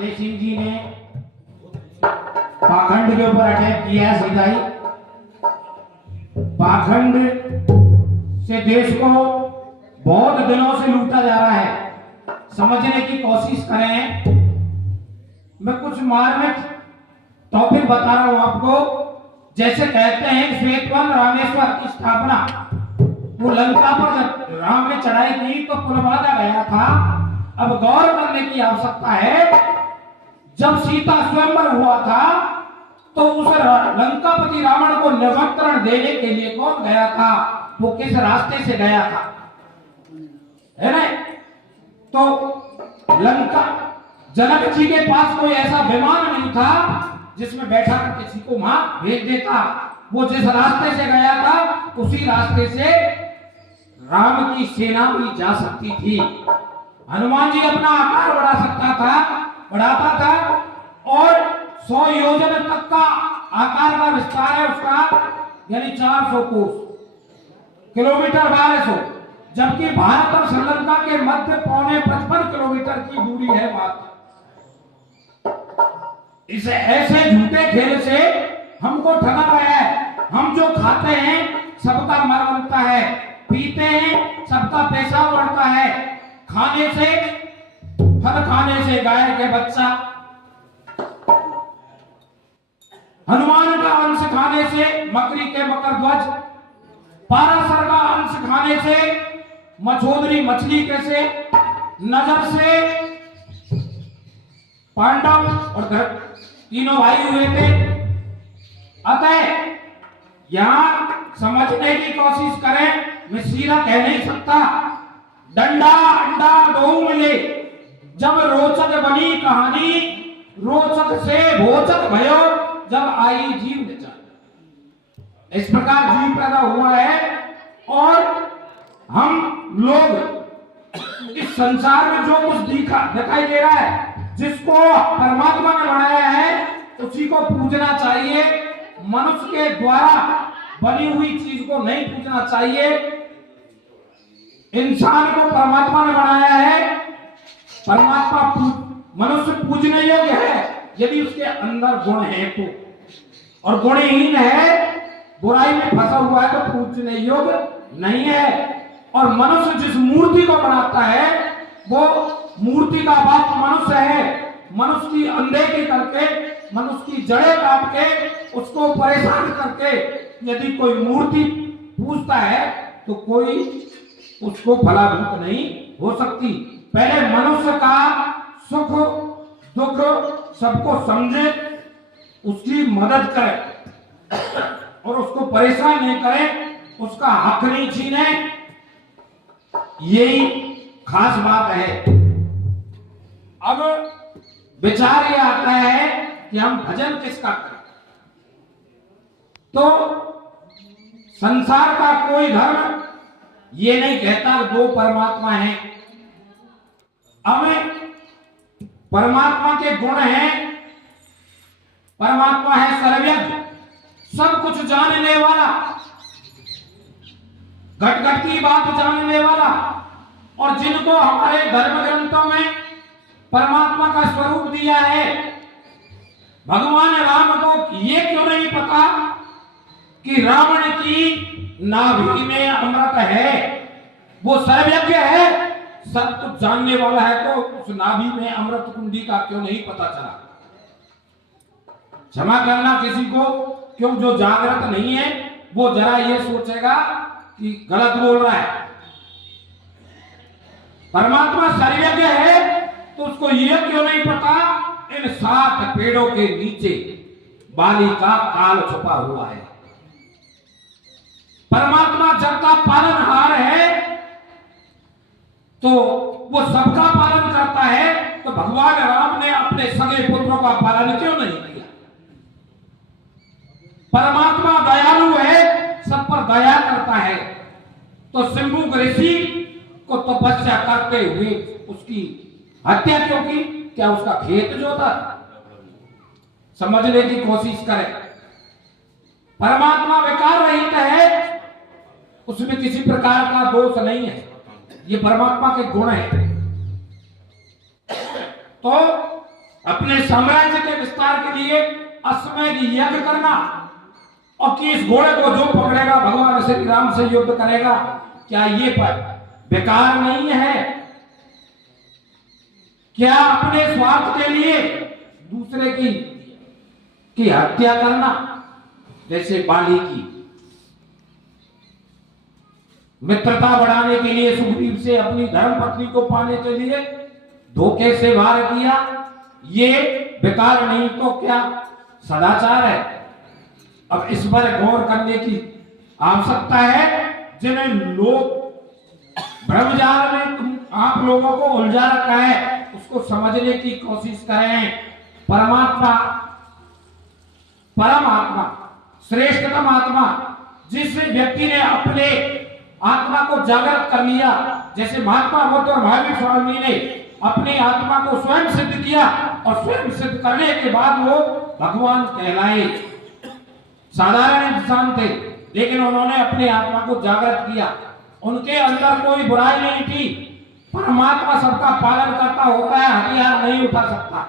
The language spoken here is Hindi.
फतेह सिंह जी ने पाखंड के ऊपर अटैक किया है सीधा ही। पाखंड से देश को बहुत दिनों से लूटा जा रहा है। समझने की कोशिश करें। मैं कुछ मार्मिक टॉपिक बता रहा हूं आपको। जैसे कहते हैं श्वेतवन रामेश्वर की स्थापना, वो लंका पर जब राम ने चढ़ाई की तो पुल बांधा गया था। अब गौर करने की आवश्यकता है, जब सीता स्वयंवर हुआ था तो उस लंकापति रावण को निमंत्रण देने के लिए कौन गया था? वो किस रास्ते से गया था, है ना? तो लंका, जनक जी के पास कोई ऐसा विमान नहीं था जिसमें बैठा कर किसी को वहां भेज देता। वो जिस रास्ते से गया था उसी रास्ते से राम की सेना भी जा सकती थी। हनुमान जी अपना आकार बढ़ा सकता था, बढ़ाता था, और 100 योजन तक का आकार का विस्तार है उसका, यानी 400 कोस किलोमीटर 1200, जबकि भारत और श्रीलंका के मध्य 55 किलोमीटर की दूरी है बात। इस ऐसे झूठे खेल से हमको ठगा गया है। हम जो खाते हैं सबका मर बनता है, पीते हैं सबका पेशाब बढ़ता है, खाने से, फल खाने से गाय के बच्चा, हनुमान का अंश खाने से मकड़ी के मकर ध्वज, पाराशर का अंश खाने से मछोदरी मछली कैसे, नजर से पांडव और तीनों भाई हुए थे। अतः यहां समझने की कोशिश करें। मैं सीधा कह नहीं सकता, डंडा अंडा दो मिले, जब रोचक बनी कहानी, रोचक से भोचक भयो, जब आई जीव विचार। इस प्रकार जीव पैदा हुआ है और हम लोग इस संसार में जो कुछ दिखाई दे रहा है, जिसको परमात्मा ने बनाया है उसी को पूजना चाहिए। मनुष्य के द्वारा बनी हुई चीज को नहीं पूजना चाहिए। इंसान को परमात्मा ने बनाया है, परमात्मा मनुष्य पूजने योग्य है यदि उसके अंदर गुण है तो, और गुणहीन है, बुराई में फंसा हुआ है तो पूजने योग्य नहीं है। और मनुष्य जिस मूर्ति को बनाता है वो मूर्ति का बाप मनुष्य है। मनुष्य की अनदेखी करके, मनुष्य की जड़ें काट के, उसको परेशान करके यदि कोई मूर्ति पूजता है तो कोई उसको फलाभूत नहीं हो सकती। पहले मनुष्य का सुख दुख सबको समझे, उसकी मदद करे और उसको परेशान नहीं करे, उसका हक नहीं छीने, यही खास बात है। अब विचार ये आता है कि हम भजन किसका करें। तो संसार का कोई धर्म ये नहीं कहता दो परमात्मा है। हमें परमात्मा के गुण हैं। परमात्मा है सर्वज्ञ, सब कुछ जानने वाला, घट घट की बात जानने वाला, और जिनको हमारे धर्म ग्रंथों में परमात्मा का स्वरूप दिया है। भगवान राम को ये क्यों नहीं पता कि रावण की नाभि में अमृत है? वो सर्वज्ञ है, सब कुछ जानने वाला है, तो उस नाभि में अमृत कुंडी का क्यों नहीं पता चला? क्षमा करना किसी को, क्यों जो जागृत नहीं है वो जरा ये सोचेगा कि गलत बोल रहा है। परमात्मा सर्वज्ञ है तो उसको यह क्यों नहीं पता इन 7 पेड़ों के नीचे बाली का काल छुपा हुआ है। परमात्मा जग का पालनहार है तो वो सबका पालन करता है, तो भगवान राम ने अपने सगे पुत्रों का पालन क्यों नहीं किया? परमात्मा दयालु है, सब पर दया करता है, तो सिंधु ऋषि को तपस्या करते हुए उसकी हत्या क्यों की? क्या उसका खेत जो था? समझने की कोशिश करें। परमात्मा विकार रहित है, उसमें किसी प्रकार का दोष नहीं है, ये परमात्मा के गुण है। तो अब अपने साम्राज्य के विस्तार के लिए अश्वमेध यज्ञ करना, और कि इस घोड़े को जो पकड़ेगा भगवान श्री राम से युद्ध करेगा, क्या ये बेकार नहीं है? क्या अपने स्वार्थ के लिए दूसरे की हत्या करना, जैसे बाली की मित्रता बढ़ाने के लिए सुग्रीव से अपनी धर्मपत्नी को पाने के लिए धोखे से वार किया, ये बेकार नहीं तो क्या सदाचार है? अब इस पर गौर करने की आवश्यकता है। जिन्हें लोग भ्रमजाल में आप लोगों को उलझा रखा है, उसको समझने की कोशिश करें। परमात्मा, परम आत्मा, श्रेष्ठतम आत्मा, जिस व्यक्ति ने अपने आत्मा को जागृत कर लिया, जैसे महात्मा बुद्ध और महावीर स्वामी ने अपनी आत्मा को स्वयं सिद्ध किया, और स्वयं सिद्ध करने के बाद वो भगवान कहलाए। साधारण इंसान थे, लेकिन उन्होंने अपनी आत्मा को जागृत किया। उनके अंदर कोई बुराई नहीं थी। परमात्मा सबका पालन करता होता है, हथियार नहीं उठा सकता।